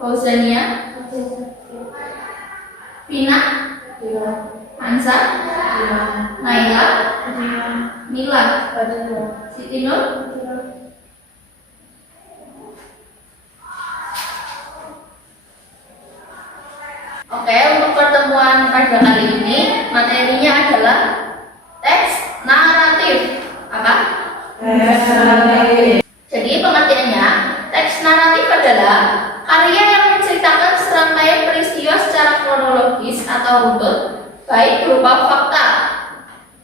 Fauzania, Vina, Hansa, Naila, Mila, Siti Nur. Oke, untuk pertemuan pada kali ini materinya adalah teks naratif. Apa? Jadi pengertiannya, teks naratif adalah karya yang menceritakan serangkaian peristiwa secara kronologis atau utuh, baik berupa fakta,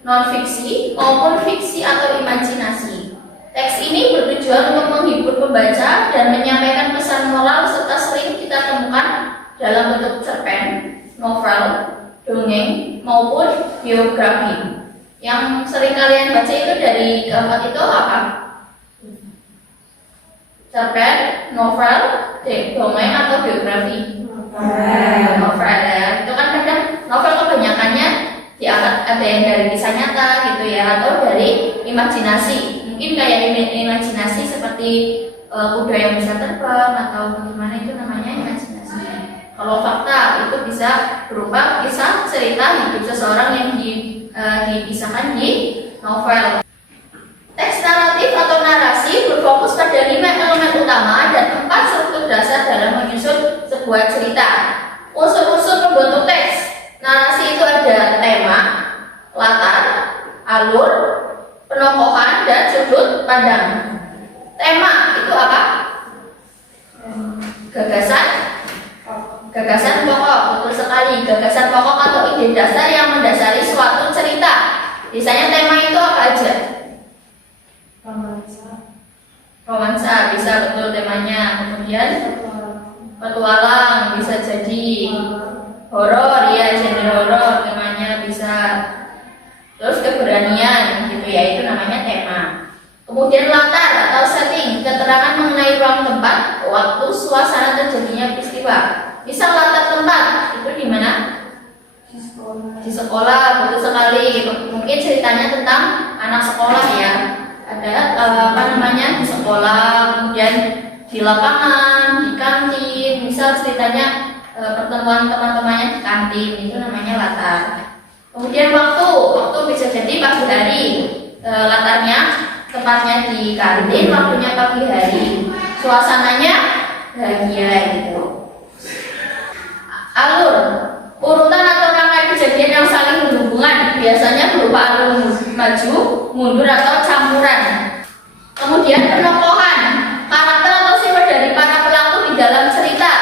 non-fiksi maupun fiksi atau imajinasi. Teks ini bertujuan untuk menghibur pembaca dan menyampaikan pesan moral serta sering kita temukan dalam bentuk cerpen, novel, dongeng, maupun biografi. Yang sering kalian baca itu dari keempat itu apa? Cerpen, novel, dongeng, atau biografi? Novel ya. Itu kan kadang novel kebanyakannya diangkat, ada yang dari kisah nyata gitu ya, atau dari imajinasi. Mungkin kayak imajinasi seperti kuda yang bisa terbang atau bagaimana, itu namanya imajinasi. Kalau fakta itu bisa berupa kisah cerita hidup seseorang yang dikisahkan di novel. Teks naratif atau narasi berfokus pada 5 elemen utama dan 4 struktur dasar dalam menyusun sebuah cerita. Unsur-unsur pembentuk teks narasi itu ada tema, latar, alur, penokohan, dan sudut pandang. Tema itu apa? Gagasan pokok, betul sekali. Gagasan pokok atau ide dasar yang mendasari suatu cerita. Biasanya tema itu apa aja? Romansa, bisa betul temanya. Kemudian petualang, bisa jadi. Horor, ya genre horor temanya bisa. Terus keberanian, gitu ya, itu namanya tema. Kemudian latar atau setting, keterangan mengenai ruang tempat, waktu, suasana terjadinya peristiwa. Misal latar tempat itu di mana? Di sekolah, betul sekali. Mungkin ceritanya tentang anak sekolah ya. Ada di sekolah, kemudian di lapangan, di kantin. Misal ceritanya pertemuan teman-temannya di kantin, itu namanya latar. Kemudian waktu bisa jadi pagi hari. Latarnya tempatnya di kantin, waktunya pagi hari. Suasananya bahagia gitu. Alur, urutan atau rangkaian kejadian yang saling berhubungan, biasanya berupa alur maju, mundur, atau campuran. Kemudian penokohan, karakter atau sifat dari para pelaku di dalam cerita.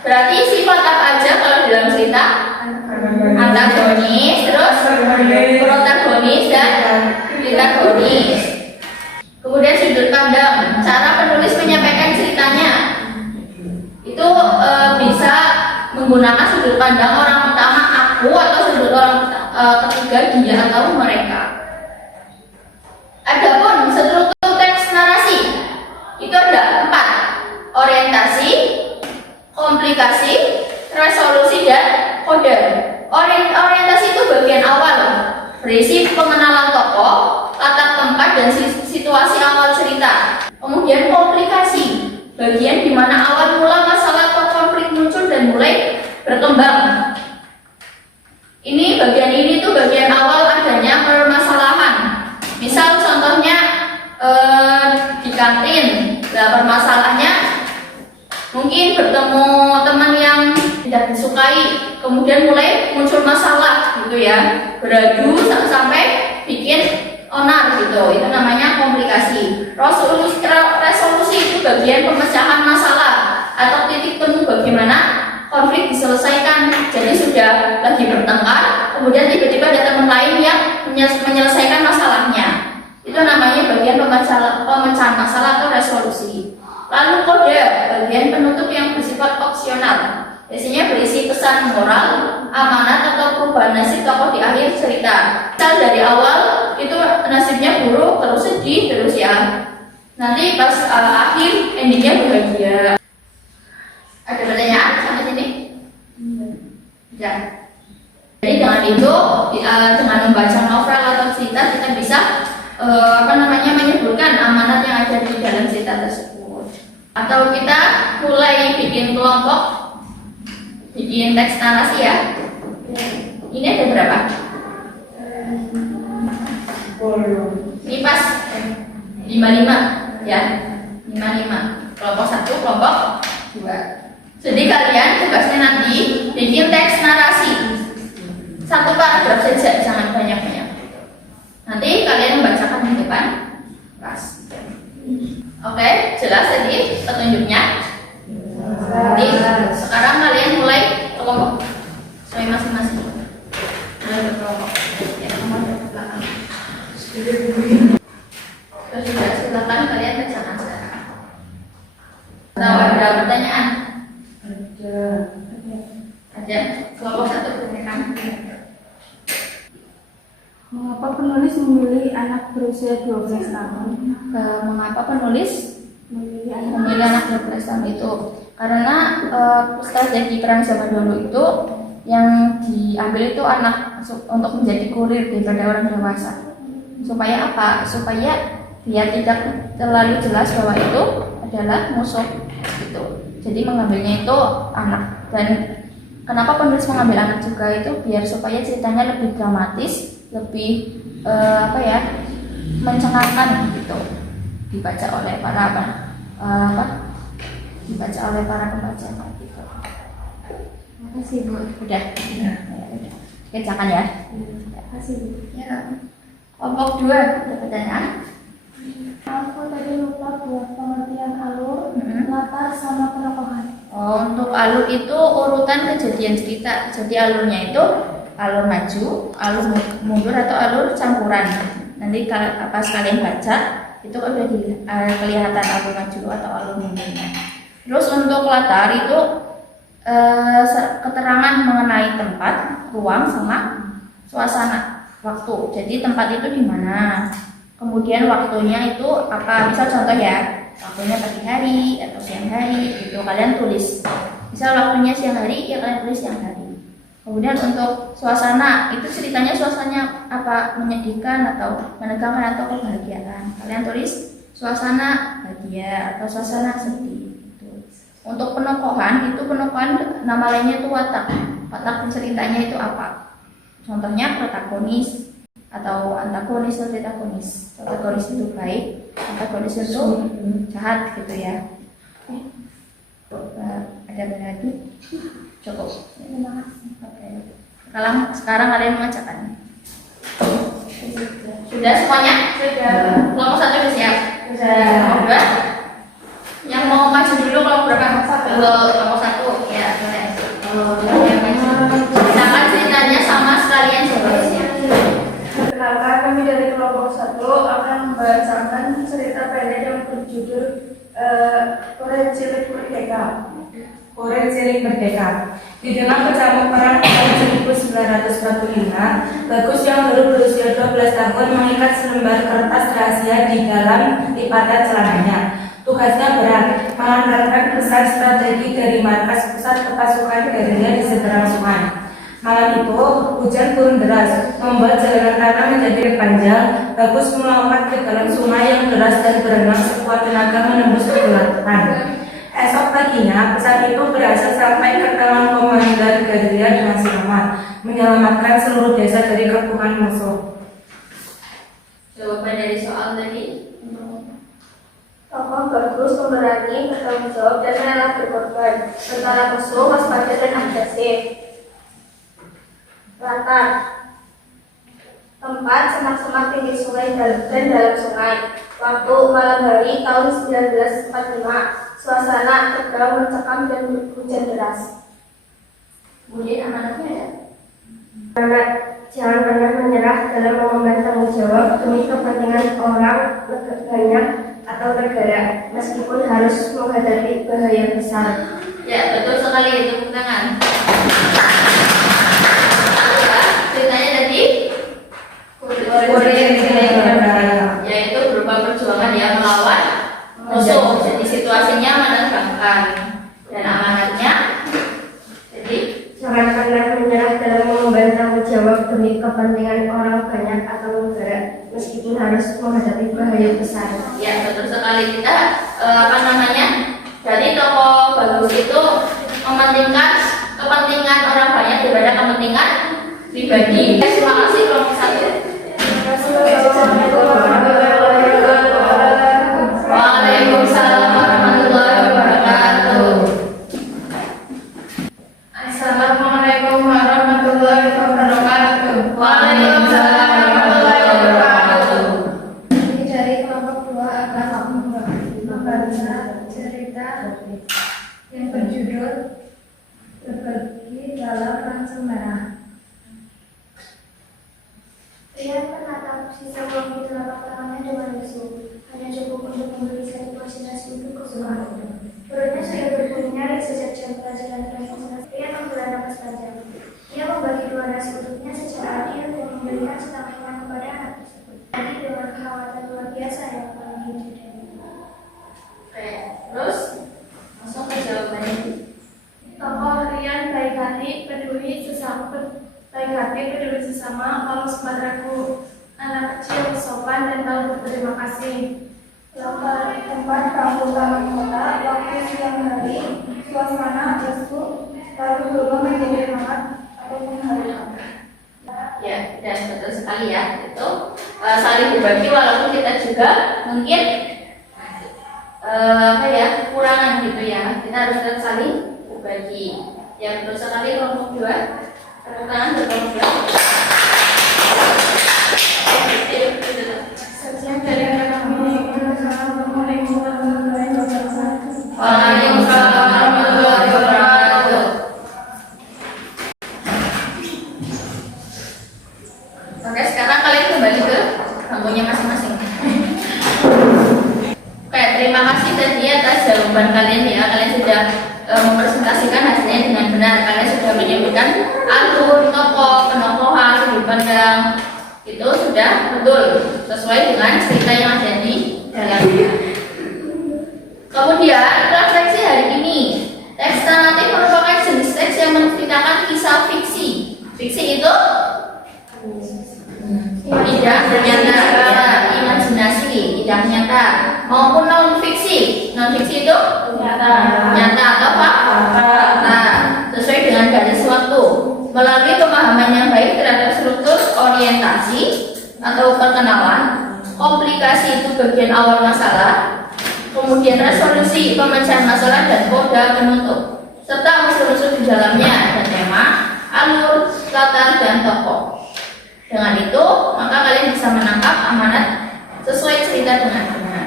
Berarti sifat apa aja kalau di dalam cerita? Antagonis, terus protagonis, dan antagonis. Kemudian sudut pandang, cara penulis menyampaikan ceritanya. Itu bisa menggunakan sudut pandang orang pertama aku, atau sudut orang ketiga dia atau mereka. Adapun struktur teks narasi itu ada 4: orientasi, komplikasi, resolusi, dan kode. Orientasi itu bagian awal, berisi pengenalan tokoh, latar tempat, dan situasi awal cerita. Kemudian komplikasi, bagian di mana awal mula masalah atau konflik muncul dan mulai berkembang. Bagian ini tuh bagian awal adanya permasalahan. Misal contohnya di kantin, permasalahannya mungkin bertemu teman yang tidak disukai, kemudian mulai muncul masalah gitu ya, beradu sampai bikin onar gitu. Itu namanya komplikasi. Resolusi itu bagian pemecahan masalah atau titik temu bagaimana konflik diselesaikan. Jadi sudah lagi bertengkar, kemudian tiba-tiba ada teman lain yang menyelesaikan masalahnya. Itu namanya bagian pemecahan masalah atau resolusi. Lalu kode, bagian penutup yang bersifat opsional. Biasanya berisi pesan moral, amanat, atau perubahan nasib tokoh di akhir cerita. Misal dari awal itu nasibnya buruk, terus sedih, terus ya. Nanti pas akhir endingnya bahagia. Ada pertanyaan sampai sini? Ya. Jadi dengan itu, dengan membaca novel atau cerita, kita bisa menyebutkan amanat yang ada di dalam cerita tersebut. Atau kita mulai bikin kelompok, bikin teks narasi ya. Ini ada berapa? Ini pas 55 ya. 55. Kelompok 1, kelompok 2. Jadi kalian tugasnya nanti bikin teks narasi. 1 paragraf saja, jangan banyak-banyak. Nanti kalian membacakan di depan kelas. Oke, jelas tadi petunjuknya. Jadi sekarang kalian mulai kelompok sesuai masing-masing. Mulai berkelompok. Ya, nomor belakang. Sudah, silakan kalian bacakan sekarang. Tahu ada pertanyaan? Ada. Kelompok 1 silakan. Mengapa penulis memilih anak berusia 12 tahun? Mengapa penulis memilih anak 12 tahun itu? Karena strategi perang zaman dulu itu yang diambil itu anak untuk menjadi kurir daripada orang dewasa. Supaya apa? Supaya dia tidak terlalu jelas bahwa itu adalah musuh gitu. Jadi mengambilnya itu anak. Dan kenapa penulis mengambil anak juga itu biar supaya ceritanya lebih dramatis, lebih mencengangkan gitu, dibaca oleh dibaca oleh para pembaca gitu. Terima kasih, Bu. Udah. Kerjakan ya. Terima kasih, Bu. Ya. Kelompok 2 ada pertanyaan. Aku tadi lupa buat pengertian alur, latar, sama penokohan. Untuk alur itu urutan kejadian cerita. Jadi alurnya itu alur maju, alur mundur atau alur campuran. Nanti pas kalian baca itu udah kelihatan alur maju atau alur mundurnya. Terus untuk latar itu keterangan mengenai tempat, ruang, sama suasana, waktu. Jadi tempat itu di mana, kemudian waktunya itu apa? Misal contoh ya, waktunya pagi hari atau siang hari, itu kalian tulis. Misal waktunya siang hari, ya kalian tulis siang hari. Kemudian untuk suasana, itu ceritanya suasananya apa? Menyedihkan atau menegangkan atau kebahagiaan. Kalian tulis suasana bahagia atau suasana sedih. Untuk penokohan, itu penokohan nama lainnya itu watak. Watak ceritanya itu apa? Contohnya protagonis atau antagonis atau protagonis. Protagonis itu baik, antagonis itu jahat gitu ya. Ada lagi? Cukup. Terima kasih. Oke. Sekarang kalian mengajarkan. Sudah semuanya? Sudah. Kelompok 1 sudah siap? Sudah. Kelompok 2? Yang mau maju dulu kelompok berapa? Kelompok 1 ya, boleh. Silakan ceritanya sama sekalian jawabnya. Perkenalkan, kami dari kelompok 1 akan membacakan cerita pendek yang berjudul Korek Cilik Merdeka. Korek Cilik Merdeka. Di dalam kecamuk perang tahun 1945, Bagus yang baru berusia 12 tahun mengikat selembar kertas rahasia di dalam lipatan celananya. Tugasnya berat, mengantarkan pesan strategi dari markas pusat ke pasukan gerilya di seberang sungai. Malam itu, hujan turun deras, membuat jalanan tanah menjadi panjang. Bagus melompat ke dalam sungai yang deras dan berenang sekuat tenaga menembus kegelapan. Esok paginya, pesan itu berhasil sampai ke tangan komandan gerilya dengan selamat, menyelamatkan seluruh desa dari kepungan musuh. Jawaban dari soal tadi. Tokoh Bagus pemberani, bertanggung jawab, dan rela berkorban. Sementara musuh waspada dan agresif. Latar: tempat semak-semak tinggi sungai dan dalam sungai. Waktu malam hari tahun 1945. Suasana tegang, mencekam, dan hujan deras. Kemudian amanatnya ada. Amanat: jangan pernah menyerah dalam mengemban tanggung jawab demi kepentingan orang banyak atau negara, meskipun harus menghadapi bahaya besar. Ya, betul sekali, tepuk tangan. Ceritanya tadi yaitu berupa perjuangan yang melawan musuh. Jadi situasinya menegangkan dan amanatnya. Jadi Jangan pernah menyerah dalam mengemban tanggung jawab demi kepentingan orang banyak atau negara, meskipun harus menghadapi bahaya besar. ya betul sekali, kita Jadi tokoh bagus itu mementingkan kepentingan orang banyak daripada kepentingan pribadi. Terima kasih kelompok 1. Waalaikumsalam warahmatullahi wabarakatuh. Assalamualaikum warahmatullahi wabarakatuh. Waalaikumsalam warahmatullahi wabarakatuh. Dari kelompok 2 akan membaca cerita yang berjudul Berbagi dalam Langsung Merah. Ia menatap sisa uang di telapak tangannya dengan lesu. Hanya cukup untuk membeli satu porsi nasi untuk kesukaannya. Perutnya sudah berbunyi nyaring sejak jam pelajaran terakhir. Ia menghela napas panjang. Ia membagi 2 nasi untuknya secara adil dan memberikan setengahnya kepada anak tersebut. Tadi dengan kekhawatiran luar biasa yang paling hidup darinya. Oke, terus langsung ke jawabannya. Tokoh Rian baik hati, peduli sesama, kalau saudaraku, anak kecil, sopan dan tahu berterima kasih. Tempat kampung taman kota, waktu siang hari, suasana lesu, lalu berubah menjadi hangat ataupun hari. Ya, dan betul sekali ya. Itu saling berbagi walaupun kita juga mungkin kekurangan gitu ya. Kita harus tetap saling berbagi. Ya, betul sekali kelompok 2. Tepuk tangan untuk kelompok 2. Sekian dari kami. Assalamualaikum warahmatullahi wabarakatuh. Waalaikumsalam warahmatullahi wabarakatuh. Oke, sekarang kalian kembali ke bangkunya masing-masing. Oke, terima kasih tadi atas jawaban kalian ya. Kalian sudah mempresentasikan hasilnya dengan benar. Kalian sudah menyebutkan alur, tokoh, penokohan, sudut pandang. Itu sudah betul sesuai dengan cerita yang ada di dalamnya. Kemudian refleksi hari ini, teks narratif merupakan jenis teks yang menceritakan kisah fiksi. Fiksi itu tidak nyata, imajinasi, tidak nyata, maupun non fiksi. Non fiksi itu nyata atau fakta, sesuai dengan garis waktu. Melalui pemahaman yang baik terhadap struktur orientasi atau perkenalan, komplikasi itu bagian awal masalah, kemudian resolusi pemecahan masalah dan koda penutup, serta unsur-unsur di dalamnya ada tema, alur, latar, dan tokoh. Dengan itu, maka kalian bisa menangkap amanat sesuai cerita dengan benar.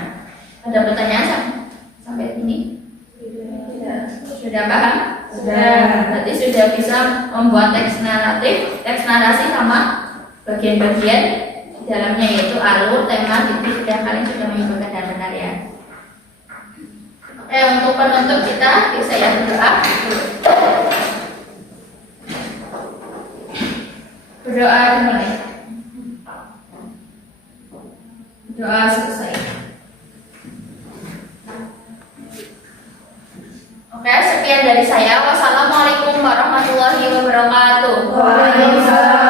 Ada pertanyaan sampai ini? Sudah paham? Sudah. Berarti sudah bisa membuat teks naratif, teks narasi sama bagian-bagian di dalamnya yaitu alur, tema, titik. Sudah kalian sudah menyimpulkan dan benar ya. Oke, untuk penutup kita bisa ya berdoa. Berdoa dimulai. Doa selesai. Oke, sekian dari saya. Wassalamualaikum warahmatullahi wabarakatuh. Waalaikumsalam.